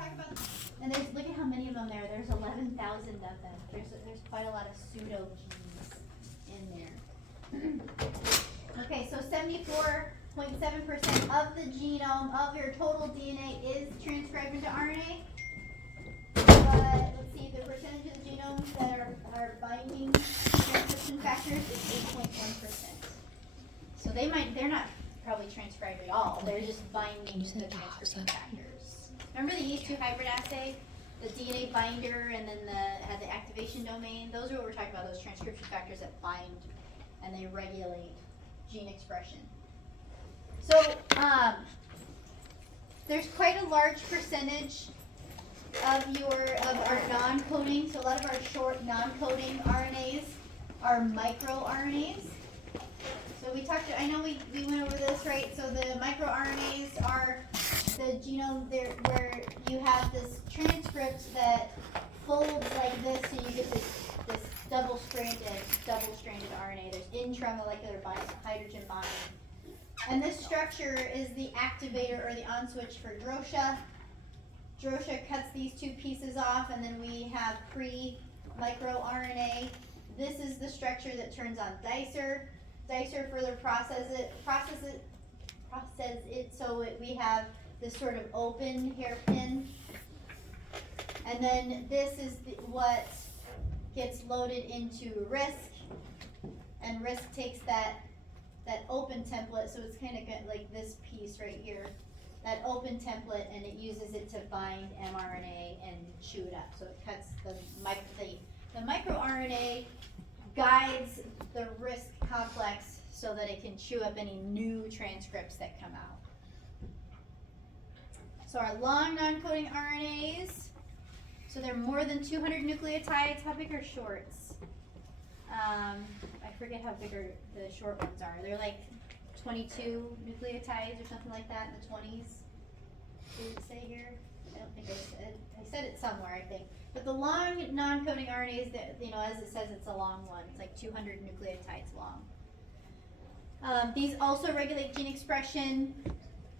talk about, and there's, look at how many of them there. There's 11,000 of them. There's quite a lot of pseudo genes in there. Okay, so 74.7% of the genome of your total DNA is transcribed into RNA. But let's see, the percentage of the genome that are binding transcription factors is 8.1%. So they're not probably transcribed at all. They're just binding to the transcription factors. Remember the yeast 2 hybrid assay? The DNA binder and then had the activation domain? Those are what we're talking about, those transcription factors that bind and they regulate gene expression. So there's quite a large percentage of our non-coding. So a lot of our short non-coding RNAs are microRNAs. So we talked, I know we went over this, right? So the microRNAs are the genome there where you have this transcript that folds like this, so you get this double-stranded RNA. There's intramolecular hydrogen bonding. And this structure is the activator or the on switch for DROSHA. DROSHA cuts these two pieces off, and then we have pre-microRNA. This is the structure that turns on dicer. Dicer further processes it so we have this sort of open hairpin. And then this is what gets loaded into RISC, and RISC takes that open template, so it's kind of like this piece right here, that open template, and it uses it to bind mRNA and chew it up. So it cuts the microRNA guides the RISC complex so that it can chew up any new transcripts that come out. So our long non-coding RNAs, so they're more than 200 nucleotides. How big are shorts? I forget how big the short ones are. They're like 22 nucleotides or something like that in the 20s. Did it say here? I don't think I said it somewhere, I think. But the long non-coding RNAs, that, as it says, it's a long one. It's like 200 nucleotides long. These also regulate gene expression.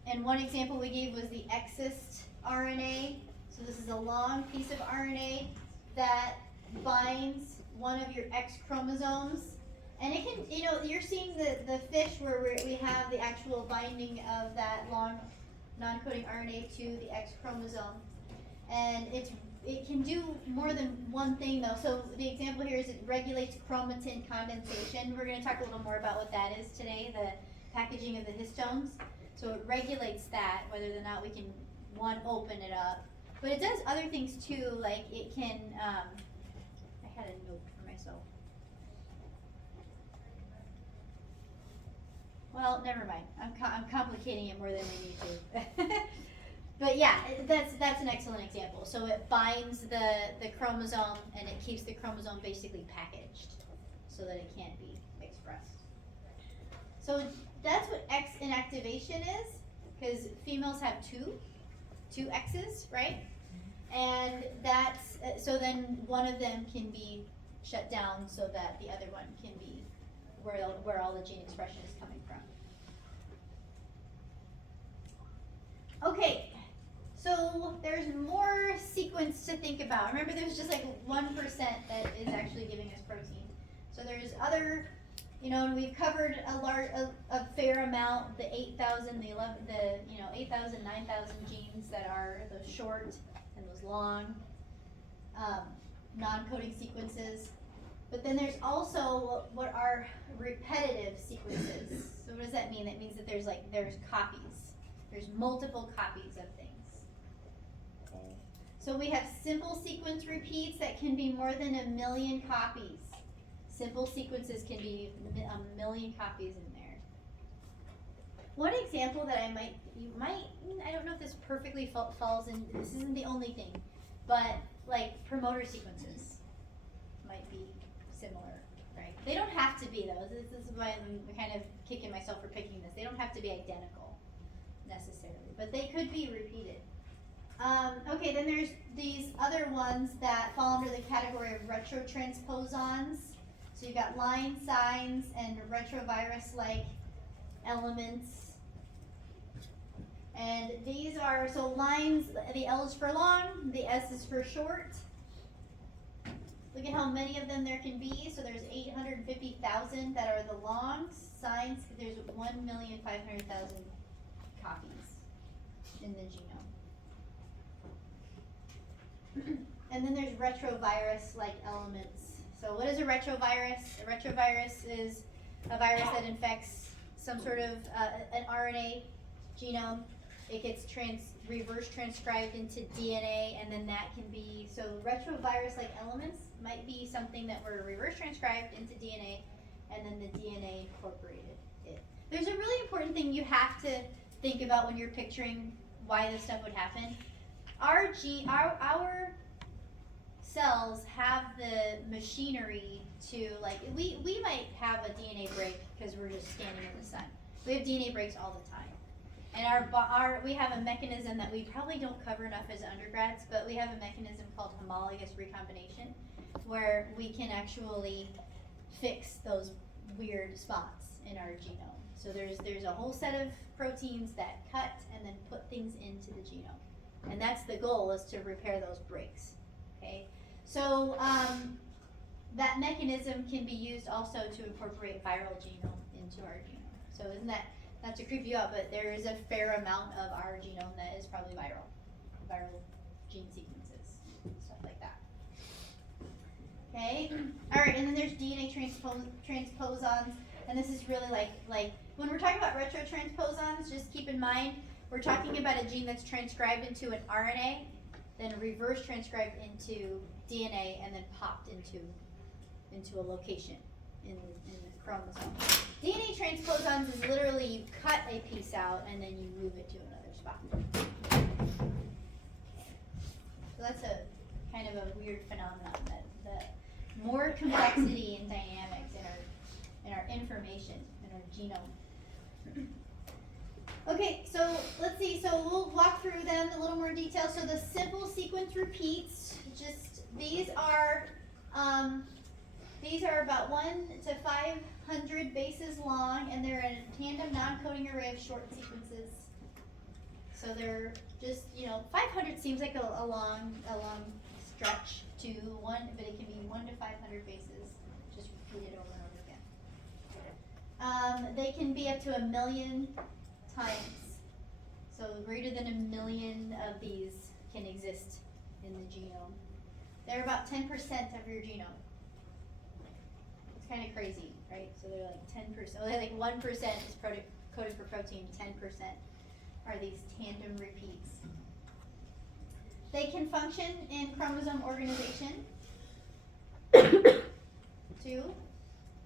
And one example we gave was the exist RNA. So this is a long piece of RNA that binds one of your X chromosomes. And it can, you're seeing the fish where we have the actual binding of that long non-coding RNA to the X chromosome. And it can do more than one thing though. So the example here is it regulates chromatin condensation. We're going to talk a little more about what that is today, the packaging of the histones. So it regulates that, whether or not we can, open it up. But it does other things too, like it can, I had a note for myself. Well, never mind. I'm complicating it more than we need to. But yeah, that's an excellent example. So it binds the chromosome and it keeps the chromosome basically packaged so that it can't be expressed. So that's what X inactivation is, because females have two X's, right? And that's, so then one of them can be shut down so that the other one can be where all the gene expression is coming from. Okay, so there's more sequence to think about. Remember, there's just like 1% that is actually giving us protein. So there's other, and we've covered a fair amount, the 8,000, 8,000, 9,000 genes that are those short and those long non-coding sequences. But then there's also what are repetitive sequences. So what does that mean? That means that there's copies. There's multiple copies of things. Okay. So we have simple sequence repeats that can be more than 1 million copies. Simple sequences can be 1 million copies in there. One example that I don't know if this perfectly falls in, this isn't the only thing, but like promoter sequences might be similar, right? They don't have to be though. This is why I'm kind of kicking myself for picking this. They don't have to be identical necessarily, but they could be repeated. Okay, then there's these other ones that fall under the category of retrotransposons. So you've got line signs and retrovirus-like elements. And these are, so lines, the L is for long, the S is for short. Look at how many of them there can be. So there's 850,000 that are the longs. Signs, there's 1,500,000 copies in the genome. And then there's retrovirus-like elements. So what is a retrovirus? A retrovirus is a virus that infects some sort of an RNA genome. It gets reverse transcribed into DNA, and then that can be, so retrovirus-like elements might be something that were reverse transcribed into DNA, and then the DNA incorporated it. There's a really important thing you have to think about when you're picturing why this stuff would happen. Our cells have the machinery to, like, we might have a DNA break because we're just standing in the sun. We have DNA breaks all the time. And we have a mechanism that we probably don't cover enough as undergrads, but we have a mechanism called homologous recombination, where we can actually fix those weird spots in our genome. So there's a whole set of proteins that cut and then put things into the genome. And that's the goal, is to repair those breaks. Okay? So that mechanism can be used also to incorporate viral genome into our genome. So isn't that, not to creep you out, but there is a fair amount of our genome that is probably viral gene sequences, stuff like that. Okay, all right, and then there's DNA transposons, and this is really like when we're talking about retrotransposons, just keep in mind, we're talking about a gene that's transcribed into an RNA, then reverse transcribed into DNA, and then popped into a location in the chromosome. DNA transposons is literally you cut a piece out and then you move it to another spot. So that's a kind of a weird phenomenon, that more complexity and dynamics in our information, in our genome. Okay, so let's see. So we'll walk through them in a little more detail. So the simple sequence repeats, these are about 1 to 500 bases long, and they're a tandem non-coding array of short sequences. So they're just, 500 seems like a long stretch to one, but it can be 1 to 500 bases, just repeated over and over again. They can be up to 1 million times. So greater than 1 million of these can exist in the genome. They're about 10% of your genome. It's kind of crazy, right? So they're like 10%, like 1% is coded for protein, 10% are these tandem repeats. They can function in chromosome organization, too.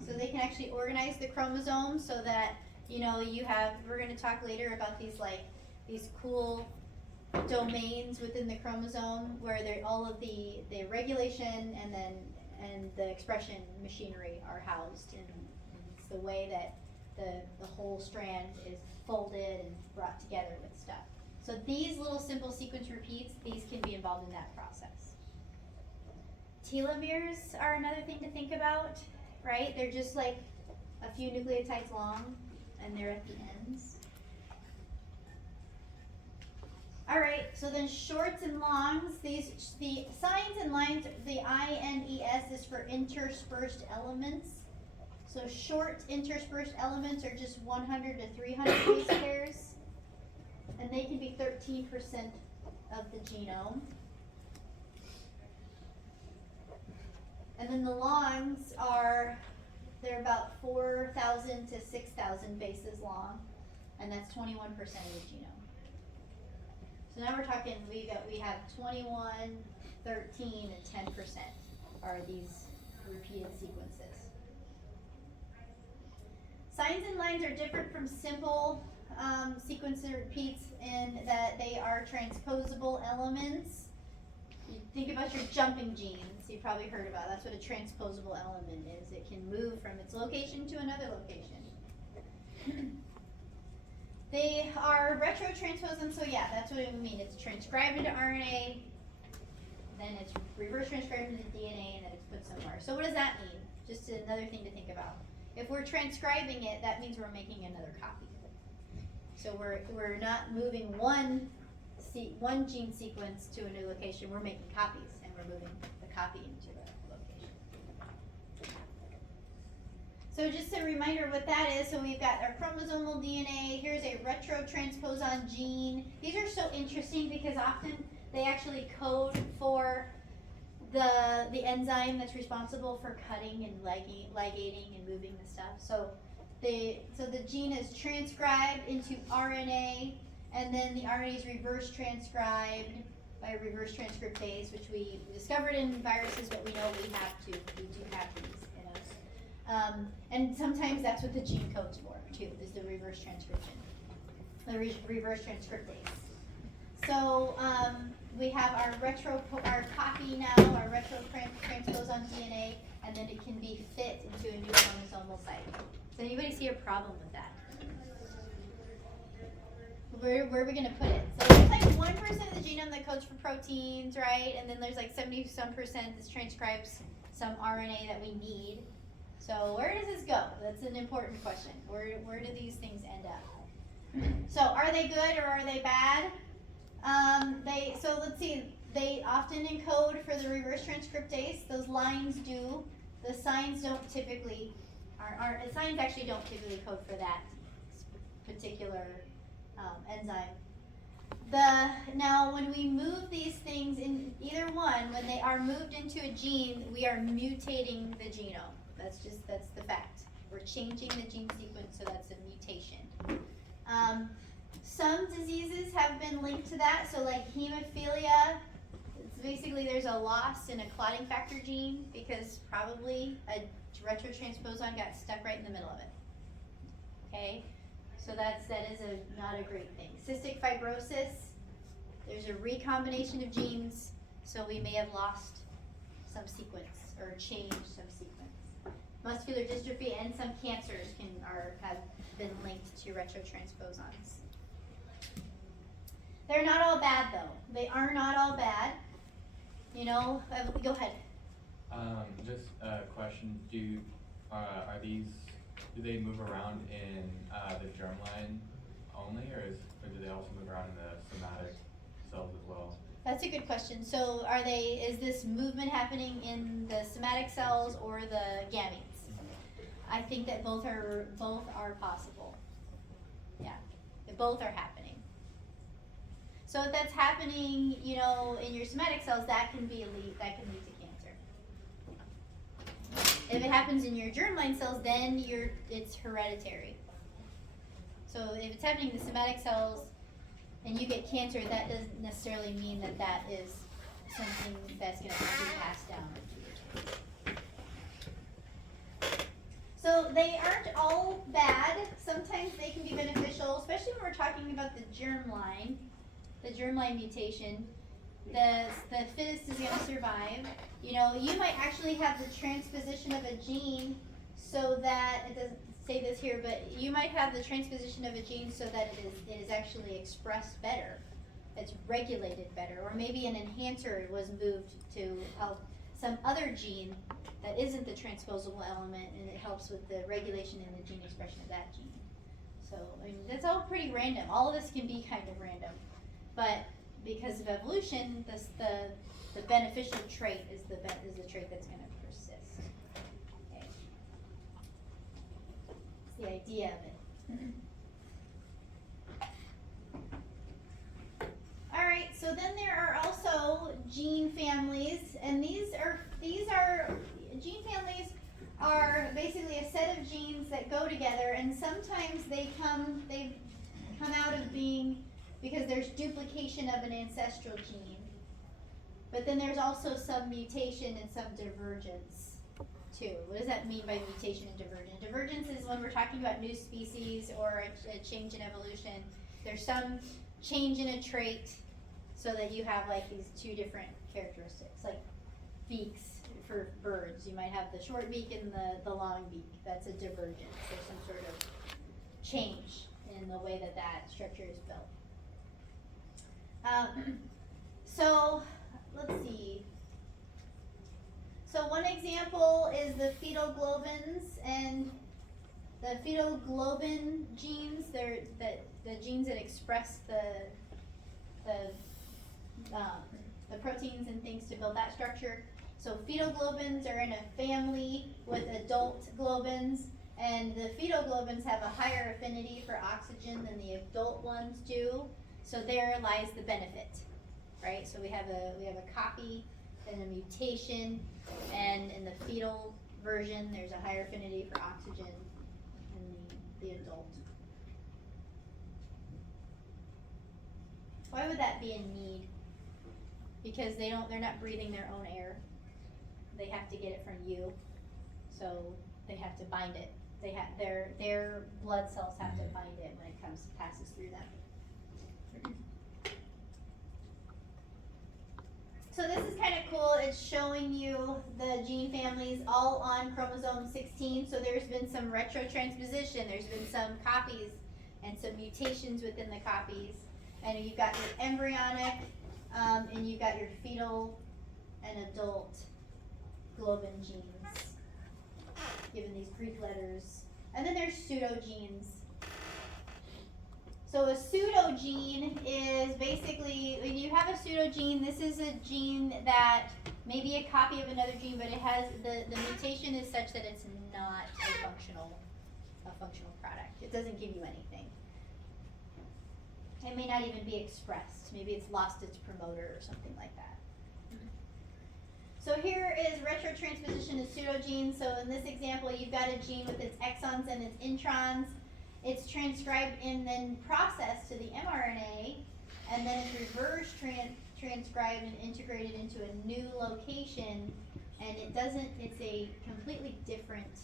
So they can actually organize the chromosome so that, we're going to talk later about these cool domains within the chromosome where all of the regulation and the expression machinery are housed, and it's the way that the whole strand is folded and brought together with stuff. So these little simple sequence repeats, these can be involved in that process. Telomeres are another thing to think about, right? They're just like a few nucleotides long, and they're at the ends. All right, so then shorts and longs, the signs and lines, the INES is for interspersed elements. So short interspersed elements are just 100 to 300 base pairs, and they can be 13% of the genome. And then the longs they're about 4,000 to 6,000 bases long, and that's 21% of the genome. So now we're talking, we have 21, 13, and 10% are these repeated sequences. Signs and lines are different from simple sequence repeats in that they are transposable elements. You think about your jumping genes, you probably heard about. That's what a transposable element is. It can move from its location to another location. They are retrotransposons, so yeah, that's what it would mean. It's transcribed into RNA, then it's reverse transcribed into DNA, and then it's put somewhere. So what does that mean? Just another thing to think about. If we're transcribing it, that means we're making another copy. So we're not moving one gene sequence to a new location. We're making copies, and we're moving the copy into a location. So just a reminder what that is. So we've got our chromosomal DNA. Here's a retrotransposon gene. These are so interesting because often they actually code for the enzyme that's responsible for cutting and ligating and moving the stuff. So the gene is transcribed into RNA, and then the RNA is reverse transcribed by a reverse transcriptase, which we discovered in viruses, but we know we do have these in us. And sometimes that's what the gene codes for too, is the reverse transcription, the reverse transcriptase. So we have our copy now, our retrotransposon DNA, and then it can be fit into a new chromosomal site. Does anybody see a problem with that? Where are we going to put it? So there's like 1% of the genome that codes for proteins, right? And then there's like 70-some% that transcribes some RNA that we need. So where does this go? That's an important question. Where do these things end up? So are they good or are they bad? So let's see. They often encode for the reverse transcriptase. Those lines do. The signs don't typically. The signs actually don't typically code for that particular enzyme. Now, when we move these things in either one, when they are moved into a gene, we are mutating the genome. That's the fact. We're changing the gene sequence, so that's a mutation. Some diseases have been linked to that. So like hemophilia, it's basically there's a loss in a clotting factor gene because probably a retrotransposon got stuck right in the middle of it. Okay, so that is not a great thing. Cystic fibrosis, there's a recombination of genes, so we may have lost some sequence or changed some sequence. Muscular dystrophy and some cancers have been linked to retrotransposons. They're not all bad though. They are not all bad. Go ahead. Just a question: do they move around in the germline only, or do they also move around in the somatic cells as well? That's a good question. So is this movement happening in the somatic cells or the gametes? I think that both are possible. Yeah, both are happening. So if that's happening, in your somatic cells, that can lead to cancer. If it happens in your germline cells, then it's hereditary. So if it's happening in the somatic cells and you get cancer, that doesn't necessarily mean that is something that's going to be passed down. So they aren't all bad. Sometimes they can be beneficial, especially when we're talking about the germline mutation. The fittest is going to survive. You might actually have the transposition of a gene so that, it doesn't say this here, but you might have the transposition of a gene so that it is actually expressed better. It's regulated better. Or maybe an enhancer was moved to help some other gene that isn't the transposable element, and it helps with the regulation and the gene expression of that gene. So, that's all pretty random. All of this can be kind of random. But because of evolution, the beneficial trait is the trait that's going to persist. Okay. It's the idea of it. All right. So then there are also gene families, and these gene families are basically a set of genes that go together, and sometimes they come out of being because there's duplication of an ancestral gene. But then there's also some mutation and some divergence too. What does that mean by mutation and divergence? Divergence is when we're talking about new species or a change in evolution. There's some change in a trait so that you have like these two different characteristics, like beaks for birds. You might have the short beak and the long beak. That's a divergence. There's some sort of change in the way that structure is built. So let's see. So one example is the fetal globins, and The fetal globin genes, they're the genes that express the proteins and things to build that structure. So fetal globins are in a family with adult globins, and the fetal globins have a higher affinity for oxygen than the adult ones do. So there lies the benefit, right? So we have a copy and a mutation, and in the fetal version, there's a higher affinity for oxygen than the adult. Why would that be a need? Because they're not breathing their own air. They have to get it from you, so they have to bind it. They have their blood cells have to bind it when it passes through them. So this is kind of cool. It's showing you the gene families all on chromosome 16. So there's been some retrotransposition. There's been some copies and some mutations within the copies. And you've got your embryonic, and you've got your fetal and adult globin genes, given these Greek letters. And then there's pseudogenes. So a pseudogene is basically, when you have a pseudogene, this is a gene that may be a copy of another gene, but it has, the mutation is such that it's not a functional product. It doesn't give you anything. It may not even be expressed. Maybe it's lost its promoter or something like that. So here is retrotransposition of pseudogenes. So in this example, you've got a gene with its exons and its introns. It's transcribed and then processed to the mRNA, and then it's reverse transcribed and integrated into a new location, and it's a completely different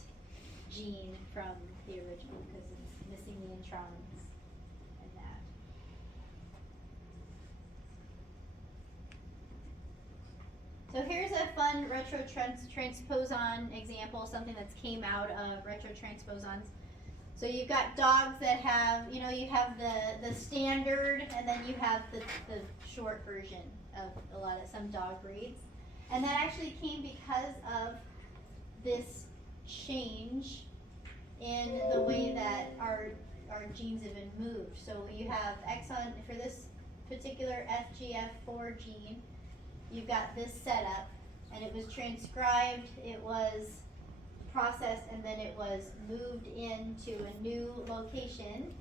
gene from the original because it's missing the introns and that. So here's a fun retrotransposon example, something that's came out of retrotransposons. So you've got dogs that have, you have the standard, and then you have the short version of some dog breeds. And that actually came because of this change in the way that our genes have been moved. So you have exon, for this particular FGF4 gene, you've got this setup, and it was transcribed, it was processed, and then it was moved into a new location,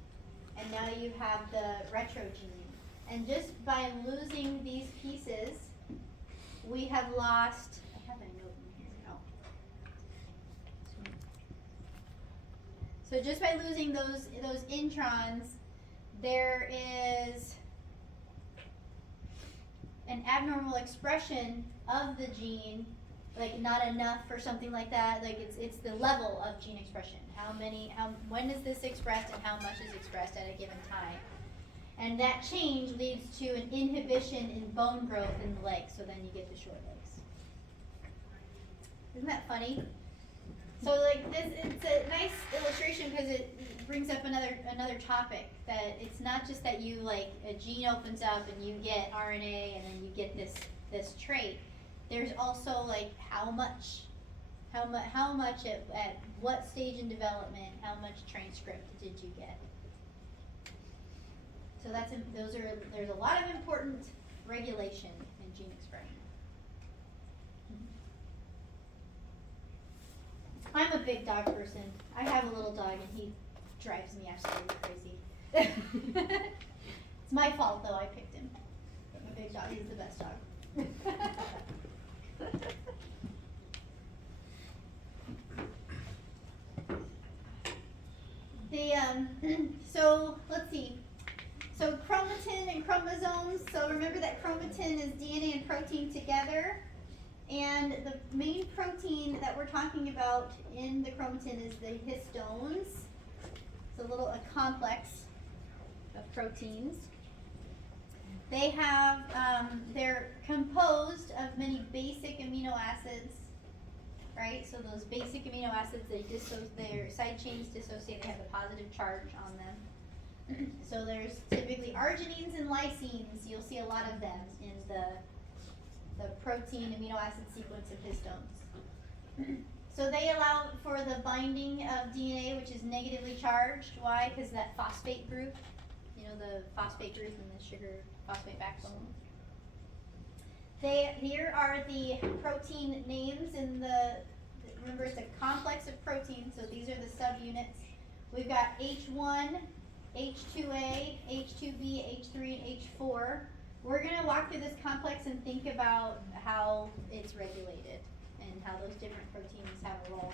and now you have the retro gene. And just by losing these pieces, we have lost, I have a note in here, no. So just by losing those introns, there is an abnormal expression of the gene, like not enough for something like that. Like it's the level of gene expression. When is this expressed and how much is expressed at a given time? And that change leads to an inhibition in bone growth in the legs, so then you get the short legs. Isn't that funny? So like this, it's a nice illustration because it brings up another topic, that it's not just that you like a gene opens up and you get RNA and then you get this trait. There's also like how much at what stage in development, how much transcript did you get? So there's a lot of important regulation in gene expression. I'm a big dog person. I have a little dog and he drives me absolutely crazy. It's my fault though, I picked him. I'm a big dog, he's the best dog. So let's see. So chromatin and chromosomes. So remember that chromatin is DNA and protein together. And the main protein that we're talking about in the chromatin is the histones. It's a complex of proteins. They have, they're composed of many basic amino acids, right? So those basic amino acids, their side chains dissociate, they have a positive charge on them. So there's typically arginines and lysines. You'll see a lot of them in the protein amino acid sequence of histones. So they allow for the binding of DNA, which is negatively charged. Why? Because that phosphate group, you know, the phosphate group and the sugar phosphate backbone. Here are the protein names in remember it's a complex of proteins, so these are the subunits. We've got H1, H2A, H2B, H3, and H4. We're going to walk through this complex and think about how it's regulated and how those different proteins have a role.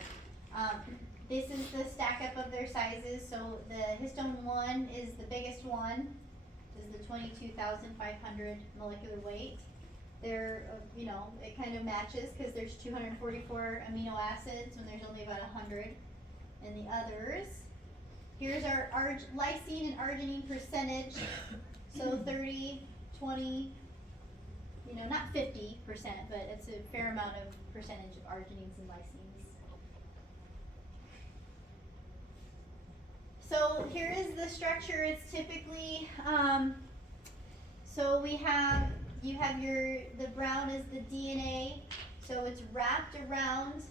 This is the stack up of their sizes. So the histone 1 is the biggest one. This is the 22,500 molecular weight. They're, it kind of matches because there's 244 amino acids when there's only about 100 in the others. Here's our lysine and arginine percentage. So 30, 20, not 50%, but it's a fair amount of percentage of arginines and lysines. So here is the structure. It's typically, so you have the brown is the DNA, so it's wrapped around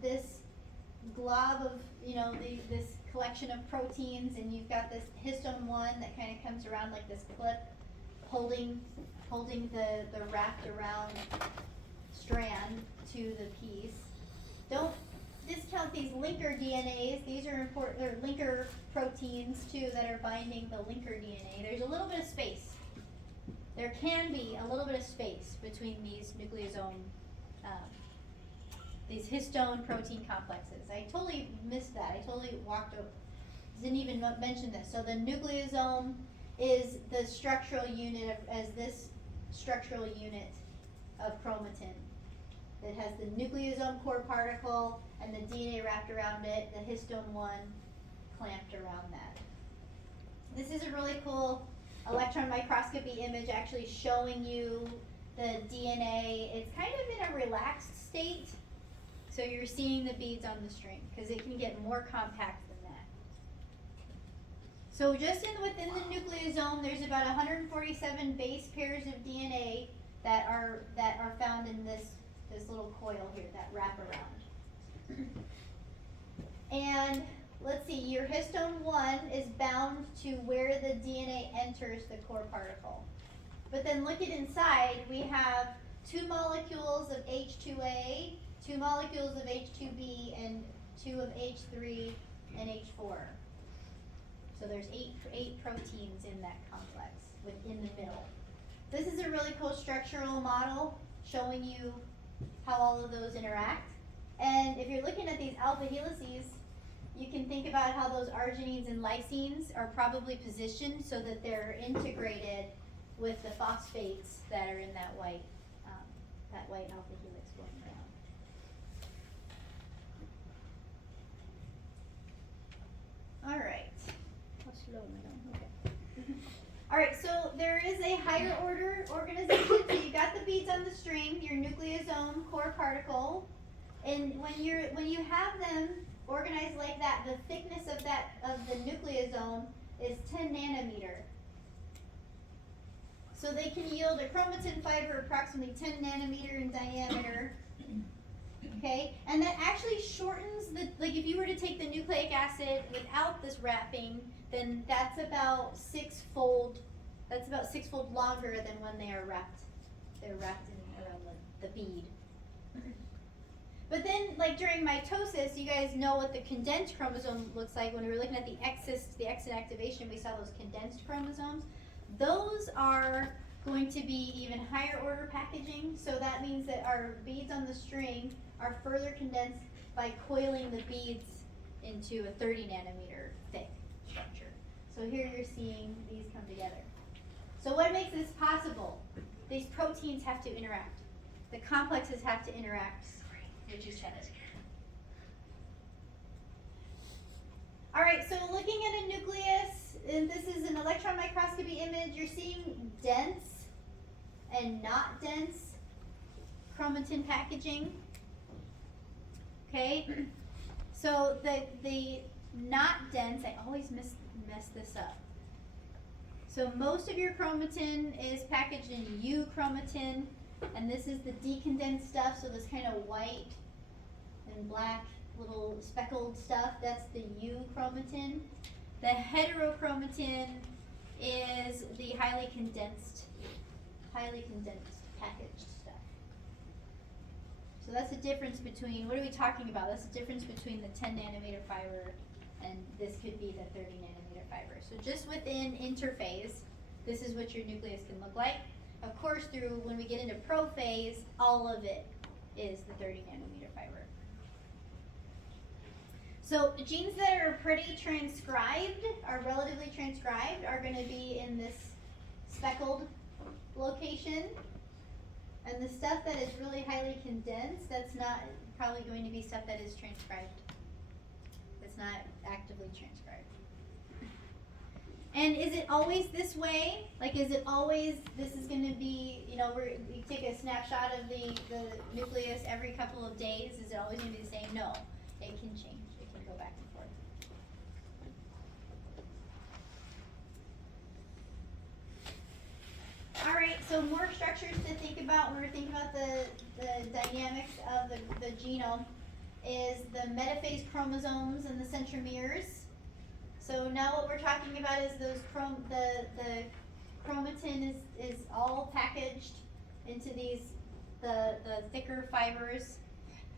this glob of, this collection of proteins, and you've got this histone 1 that kind of comes around like this clip, holding the wrapped around strand to the piece. Don't discount these linker DNAs. These are important. They're linker proteins too that are binding the linker DNA. There's a little bit of space. There can be a little bit of space between these nucleosome, these histone protein complexes. I totally missed that. I totally walked over, didn't even mention this. So the nucleosome is the structural unit as this structural unit of chromatin. It has the nucleosome core particle and the DNA wrapped around it, the histone 1 clamped around that. This is a really cool electron microscopy image actually showing you the DNA. It's kind of in a relaxed state, so you're seeing the beads on the string because it can get more compact than that. So just within the nucleosome, there's about 147 base pairs of DNA that are found in this little coil here that wrap around. And let's see, your histone 1 is bound to where the DNA enters the core particle. But then look at inside, we have 2 molecules of H2A, 2 molecules of H2B, and 2 of H3 and H4. So there's 8 proteins in that complex within the middle. This is a really cool structural model showing you how all of those interact. And if you're looking at these alpha helices, you can think about how those arginines and lysines are probably positioned so that they're integrated with the phosphates that are in that white alpha helix going around. All right. How slow am I going? Okay. All right, so there is a higher order organization. So you got the beads on the string, your nucleosome core particle, and when you have them organized like that, the thickness of the nucleosome is 10 nanometer. So they can yield a chromatin fiber approximately 10 nanometer in diameter. Okay, and that actually shortens like if you were to take the nucleic acid without this wrapping, then that's about six-fold longer than when they are wrapped. They're wrapped around the bead. But then, like during mitosis, you guys know what the condensed chromosome looks like. When we were looking at the exit activation, we saw those condensed chromosomes. Those are going to be even higher order packaging. So that means that our beads on the string are further condensed by coiling the beads into a 30 nanometer thick structure. So here you're seeing these come together. So what makes this possible? These proteins have to interact. The complexes have to interact with each other. All right, so looking at a nucleus, and this is an electron microscopy image, you're seeing dense and not dense chromatin packaging. Okay, so the not dense, I always mess this up. So most of your chromatin is packaged in U chromatin, and this is the decondensed stuff, so this kind of white in black little speckled stuff, that's the euchromatin. The heterochromatin is the highly condensed packaged stuff. So that's the difference between, what are we talking about? That's the difference between the 10 nanometer fiber and this could be the 30 nanometer fiber. So just within interphase, this is what your nucleus can look like. Of course, through when we get into prophase, all of it is the 30 nanometer fiber. So genes that are pretty transcribed, are relatively transcribed, are going to be in this speckled location. And the stuff that is really highly condensed, that's not probably going to be stuff that is transcribed. It's not actively transcribed. And is it always this way? Like, is it always, this is going to be, you know, we take a snapshot of the nucleus every couple of days. Is it always going to be the same? No. It can change. It can go back and forth. All right, so more structures to think about when we're thinking about the dynamics of the genome is the metaphase chromosomes and the centromeres. So now what we're talking about is those the chromatin is all packaged into these the thicker fibers,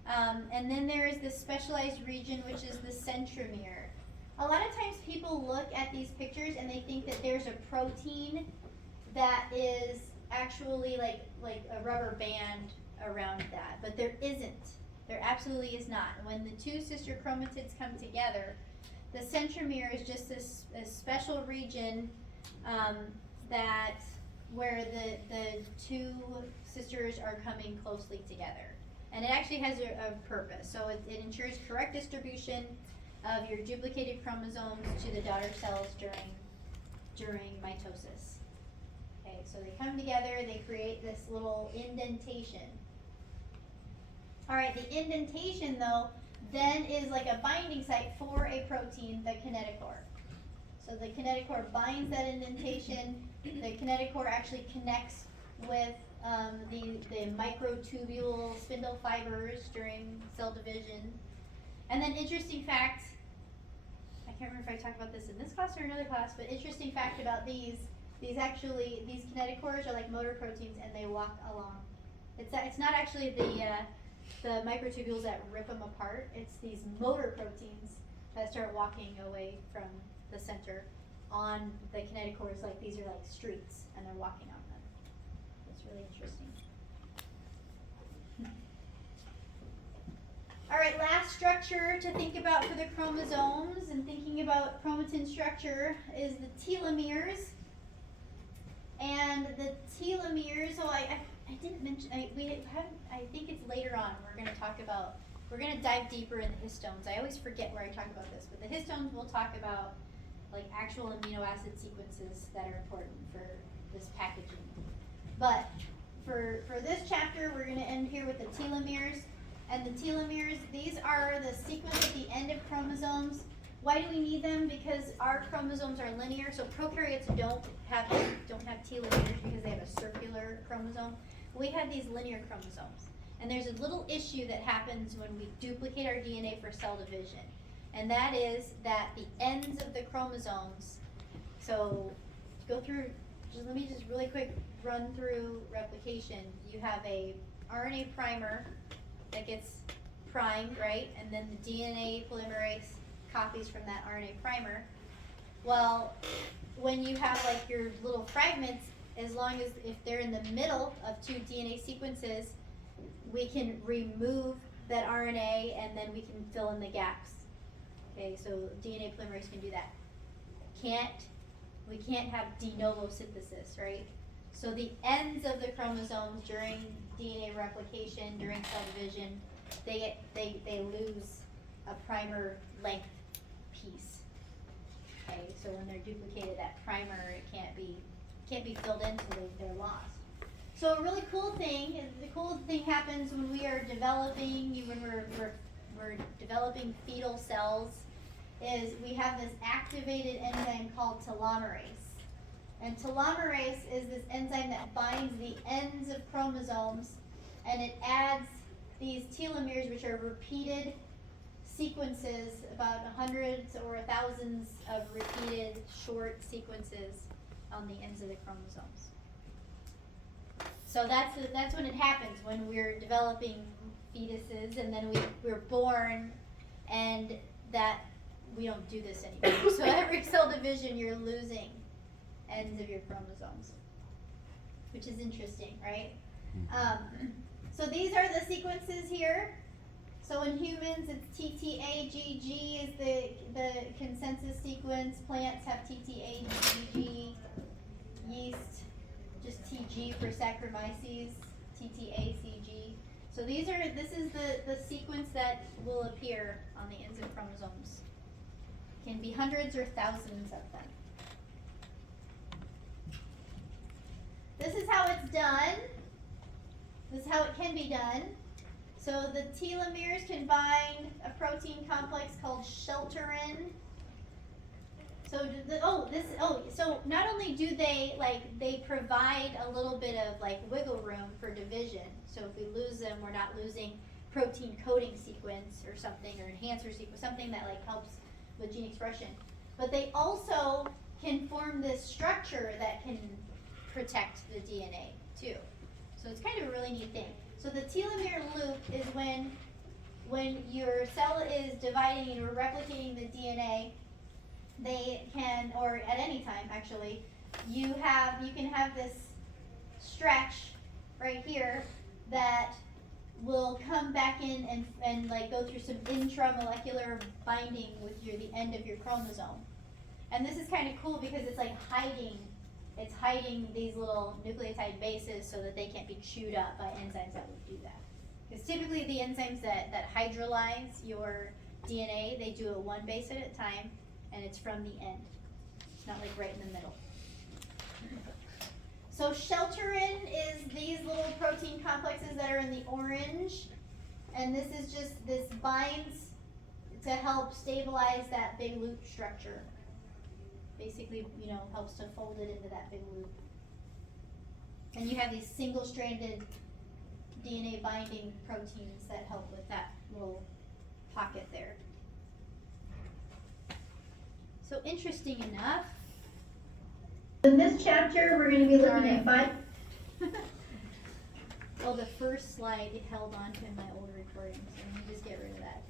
and then there is this specialized region which is the centromere. A lot of times people look at these pictures and they think that there's a protein that is actually like a rubber band around that, but there isn't. There absolutely is not. When the two sister chromatids come together, the centromere is just this special region that where the two sisters are coming closely together. And it actually has a purpose. So it ensures correct distribution of your duplicated chromosomes to the daughter cells during mitosis. Okay, so they come together, they create this little indentation. All right, the indentation though then is like a binding site for a protein, the kinetochore. So the kinetochore binds that indentation. The kinetochore actually connects with the microtubule spindle fibers during cell division. And then interesting fact, I can't remember if I talked about this in this class or another class, but interesting fact about these kinetochores are like motor proteins and they walk along. It's not actually the microtubules that rip them apart. It's these motor proteins that start walking away from the center on the kinetochores. Like these are like streets and they're walking on them. It's really interesting. All right, last structure to think about for the chromosomes and thinking about chromatin structure is the telomeres. And the telomeres, so I didn't mention, I think it's later on we're going to dive deeper in the histones. I always forget where I talk about this, but the histones we'll talk about like actual amino acid sequences that are important for this packaging. But for this chapter, we're going to end here with the telomeres. And the telomeres, these are the sequence at the end of chromosomes. Why do we need them? Because our chromosomes are linear, so prokaryotes don't have telomeres because they have a circular chromosome. We have these linear chromosomes. And there's a little issue that happens when we duplicate our DNA for cell division. And that is that the ends of the chromosomes, so go through, let me just really quick run through replication. You have a RNA primer that gets primed, right? And then the DNA polymerase copies from that RNA primer. Well, when you have like your little fragments, as long as if they're in the middle of two DNA sequences, we can remove that RNA and then we can fill in the gaps. Okay, so DNA polymerase can do that. We can't have de novo synthesis, right? So the ends of the chromosomes during DNA replication, during cell division, they lose a primer length piece. Okay, so when they're duplicated, that primer it can't be filled in, so they're lost. So a really cool thing is the cool thing happens when we are developing we're developing fetal cells. Is we have this activated enzyme called telomerase. And telomerase is this enzyme that binds the ends of chromosomes and it adds these telomeres, which are repeated sequences, about hundreds or thousands of repeated short sequences on the ends of the chromosomes. So that's when it happens, when we're developing fetuses, and then we're born, and that we don't do this anymore. So every cell division, you're losing ends of your chromosomes, which is interesting, right? So these are the sequences here. So in humans, it's TTAGG is the consensus sequence. Plants have TTAGG. Yeast, just TG for Saccharomyces, TTACG. So this is the sequence that will appear on the ends of chromosomes. Can be hundreds or thousands of them. This is how it's done. This is how it can be done. So the telomeres can bind a protein complex called shelterin. So not only do they provide a little bit of wiggle room for division. So if we lose them, we're not losing protein coding sequence or something, or enhancer sequence, something that helps with gene expression. But they also can form this structure that can protect the DNA too. So it's kind of a really neat thing. So the telomere loop is when your cell is dividing or replicating the DNA. They can, or at any time actually, you can have this stretch right here that will come back in and go through some intramolecular binding with the end of your chromosome. And this is kind of cool because it's hiding these little nucleotide bases so that they can't be chewed up by enzymes that would do that. Because typically the enzymes that hydrolyze your DNA, they do it one base at a time, and it's from the end. It's not right in the middle. So shelterin is these little protein complexes that are in the orange, and this binds to help stabilize that big loop structure. Basically, helps to fold it into that big loop. And you have these single-stranded DNA binding proteins that help with that little pocket there. So interesting enough. In this chapter, we're going to be looking at well, the first slide held on to in my old recording, so let me just get rid of that.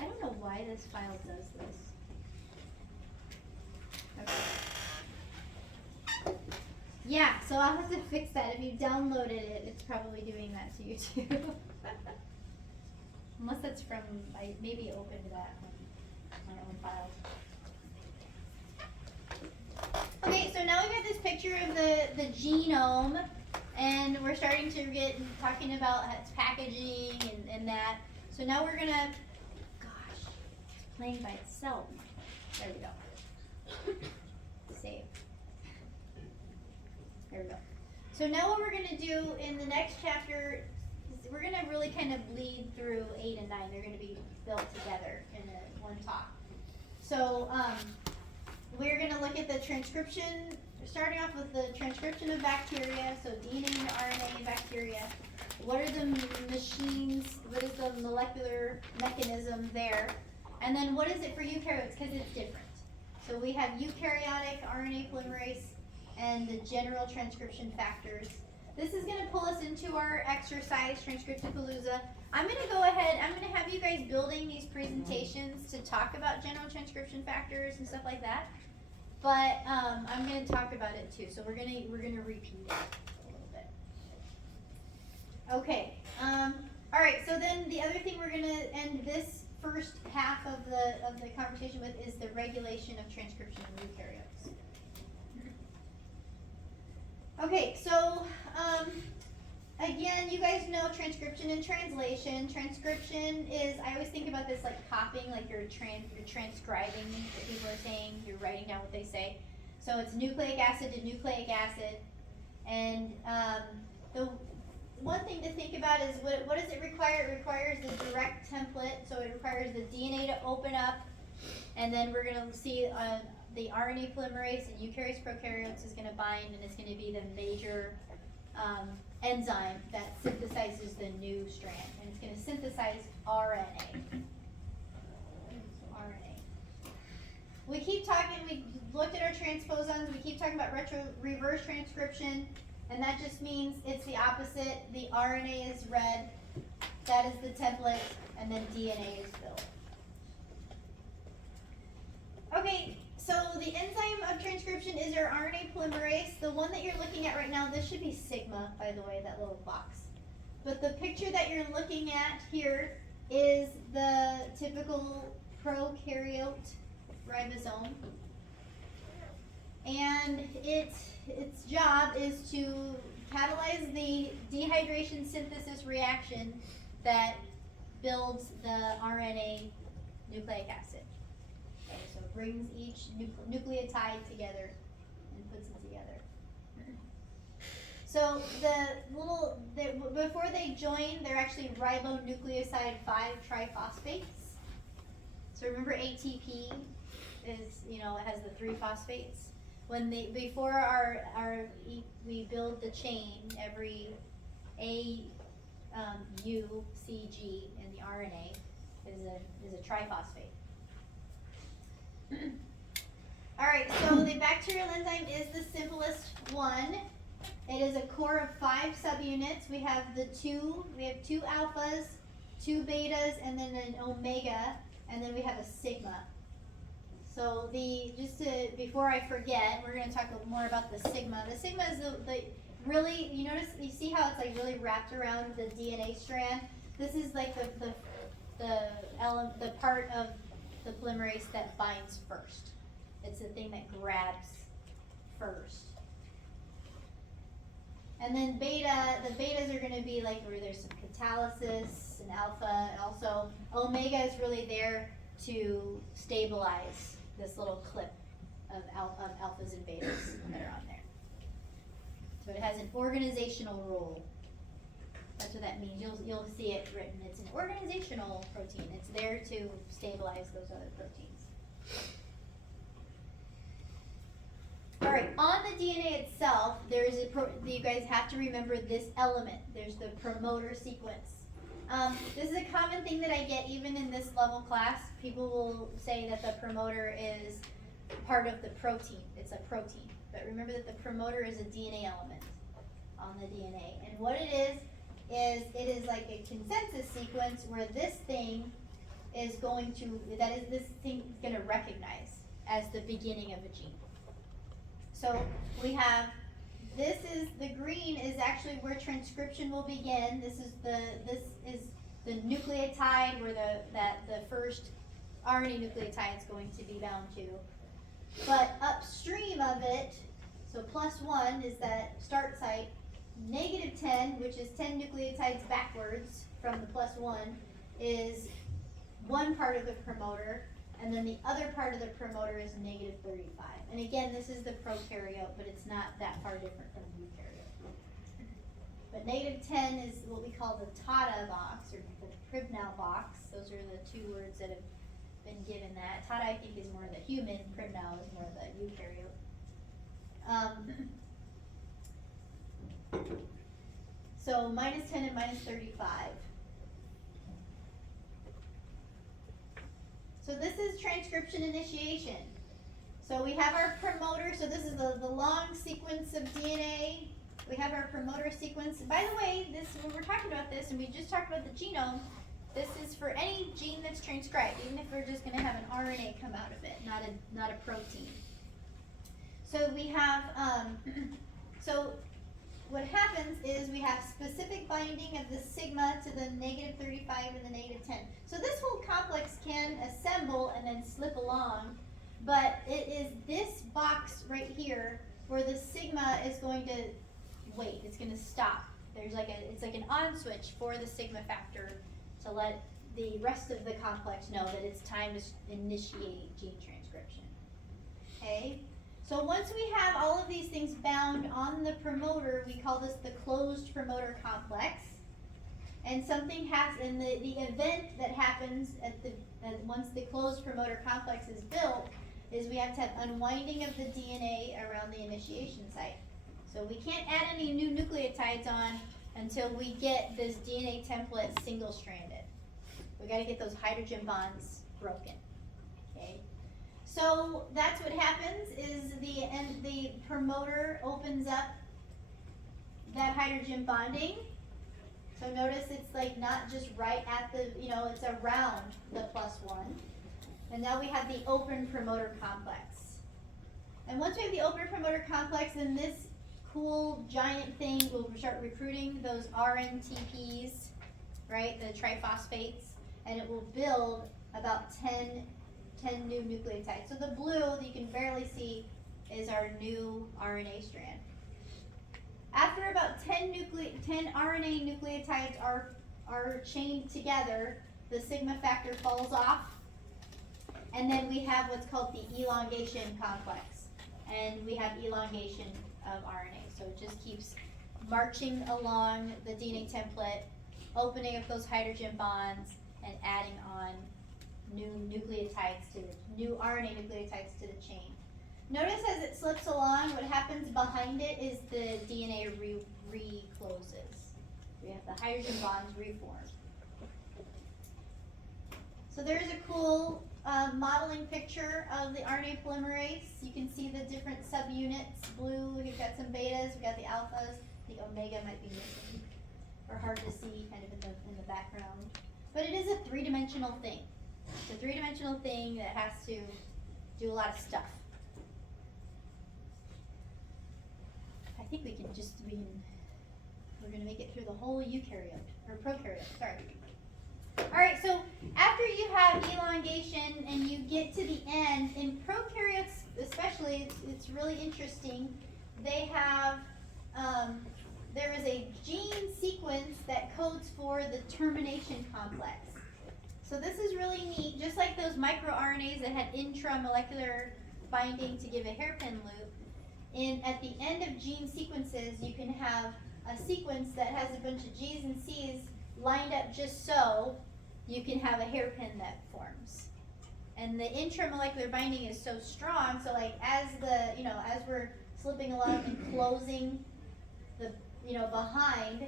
I don't know why this file does this. Okay. Yeah, so I'll have to fix that. If you downloaded it, it's probably doing that to you too. Unless it's from, I maybe opened that from my own files. Okay, so now we got this picture of the genome, and we're starting to get talking about its packaging and that. So now we're gonna, gosh, it's playing by itself. There we go. Save. There we go. So now what we're gonna do in the next chapter, we're going to really kind of bleed through 8 and 9. They're going to be built together in one talk. So we're going to look at the transcription, starting off with the transcription of bacteria, so DNA into RNA in bacteria. What are the machines, what is the molecular mechanism there? And then what is it for eukaryotes, because it's different. So we have eukaryotic RNA polymerase and the general transcription factors. This is going to pull us into our exercise, Transcriptapalooza. I'm going to go ahead, I'm going to have you guys building these presentations to talk about general transcription factors and stuff like that. But I'm going to talk about it too. So we're going to repeat it a little bit. Okay. All right. So then the other thing we're going to end this first half of the conversation with is the regulation of transcription in eukaryotes. Okay, so again, you guys know transcription and translation. Transcription is, I always think about this like copying, like you're transcribing what people are saying, you're writing down what they say. So it's nucleic acid to nucleic acid. And the one thing to think about is what does it require? It requires the direct template, so it requires the DNA to open up, and then we're going to see the RNA polymerase in eukaryotes, prokaryotes is going to bind, and it's going to be the major enzyme that synthesizes the new strand, and it's going to synthesize RNA. So RNA. We keep talking. We looked at our transposons. We keep talking about reverse transcription, and that just means it's the opposite. The RNA is read. That is the template, and then DNA is built. Okay, so the enzyme of transcription is our RNA polymerase. The one that you're looking at right now, this should be sigma, by the way, that little box. But the picture that you're looking at here is the typical prokaryote ribosome. And its job is to catalyze the dehydration synthesis reaction that builds the RNA nucleic acid. Okay, so it brings each nucleotide together and puts it together. So before they join, they're actually ribonucleoside 5 triphosphates. So remember ATP is, it has the 3 phosphates. Before we build the chain, every A, U, C, G in the RNA is a triphosphate. All right, so the bacterial enzyme is the simplest one. It is a core of 5 subunits. We have 2 alphas, 2 betas, and then an omega, and then we have a sigma. So before I forget, we're going to talk a little more about the sigma. The sigma is the really, you see how it's like really wrapped around the DNA strand? This is like the part of the polymerase that binds first. It's the thing that grabs first. And then the betas are going to be like where there's some catalysis and alpha. Also, omega is really there to stabilize this little clip of alphas and betas that are on there. So it has an organizational role. That's what that means. You'll see it written. It's an organizational protein. It's there to stabilize those other proteins. All right, on the DNA itself, you guys have to remember this element. There's the promoter sequence. This is a common thing that I get even in this level class. People will say that the promoter is part of the protein. It's a protein. But remember that the promoter is a DNA element on the DNA. And what it is it is like a consensus sequence where this thing is going to recognize as the beginning of a gene. So we have, the green is actually where transcription will begin. This is the nucleotide where the first RNA nucleotide is going to be bound to. But upstream of it, so +1 is that start site, -10, which is 10 nucleotides backwards from the +1, is one part of the promoter, and then the other part of the promoter is -35. And again, this is the prokaryote, but it's not that far different from the eukaryote. But -10 is what we call the Tata box, or the Pribnow box. Those are the 2 words that have been given that. Tata, I think, is more the human. Pribnow is more the eukaryote. So -10 and -35. So this is transcription initiation. So we have our promoter. So this is the long sequence of DNA. We have our promoter sequence. By the way, when we're talking about this, and we just talked about the genome, this is for any gene that's transcribed, even if we're just going to have an RNA come out of it, not a protein. So we have, so what happens is we have specific binding of the sigma to the -35 and the -10. So this whole complex can assemble and then slip along, but it is this box right here where the sigma is going to wait. It's going to stop. It's like an on switch for the sigma factor to let the rest of the complex know that it's time to initiate gene transcription. Okay? So once we have all of these things bound on the promoter, we call this the closed promoter complex. And and the event that happens once the closed promoter complex is built, is we have to have unwinding of the DNA around the initiation site. So we can't add any new nucleotides on until we get this DNA template single-stranded. We gotta get those hydrogen bonds broken, okay? So that's what happens is the promoter opens up that hydrogen bonding. So notice it's like not just right at the, it's around the +1. And now we have the open promoter complex. And once we have the open promoter complex, then this cool giant thing will start recruiting those RNTPs, right, the triphosphates, and it will build about 10 new nucleotides. So the blue that you can barely see is our new RNA strand. After about 10 RNA nucleotides are chained together, the sigma factor falls off, and then we have what's called the elongation complex, and we have elongation of RNA. So it just keeps marching along the DNA template, opening up those hydrogen bonds, and adding on new RNA nucleotides to the chain. Notice as it slips along, what happens behind it is the DNA recloses. We have the hydrogen bonds reform. So there's a cool modeling picture of the RNA polymerase. You can see the different subunits. Blue, we've got some betas, we've got the alphas. The omega might be missing, or hard to see kind of in the background. But it is a three-dimensional thing. It's a three-dimensional thing that has to do a lot of stuff. I think we're gonna make it through the whole eukaryote, or prokaryote, sorry. Alright, so after you have elongation and you get to the end, in prokaryotes especially, it's really interesting. They have, there is a gene sequence that codes for the termination complex. So this is really neat, just like those microRNAs that had intramolecular binding to give a hairpin loop. At the end of gene sequences, you can have a sequence that has a bunch of G's and C's lined up just so you can have a hairpin that forms. And the intramolecular binding is so strong, so like as we're slipping along and closing the, behind,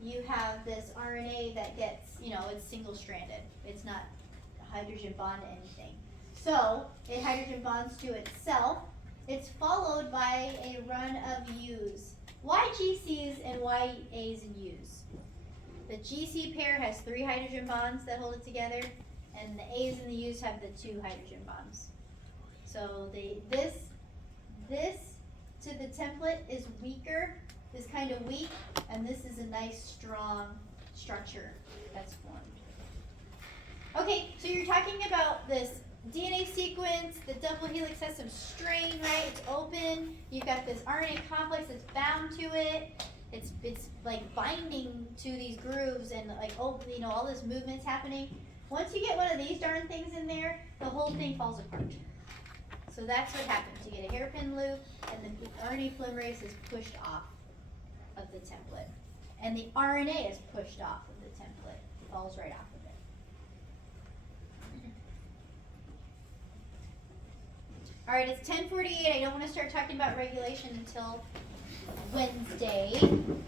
you have this RNA that gets, it's single-stranded. It's not hydrogen bond to anything. So it hydrogen bonds to itself. It's followed by a run of U's. Why GCs and why A's and U's? The GC pair has 3 hydrogen bonds that hold it together, and the A's and the U's have the 2 hydrogen bonds. So this to the template is weaker, is kind of weak, and this is a nice strong structure that's formed. Okay, so you're talking about this DNA sequence, the double helix has some strain, right? It's open. You've got this RNA complex that's bound to it. It's like binding to these grooves and like open, all this movement's happening. Once you get one of these darn things in there, the whole thing falls apart. So that's what happens. You get a hairpin loop, and the RNA polymerase is pushed off of the template, and the RNA is pushed off of the template. It falls right off of it. All right, it's 10:48. I don't want to start talking about regulation until Wednesday.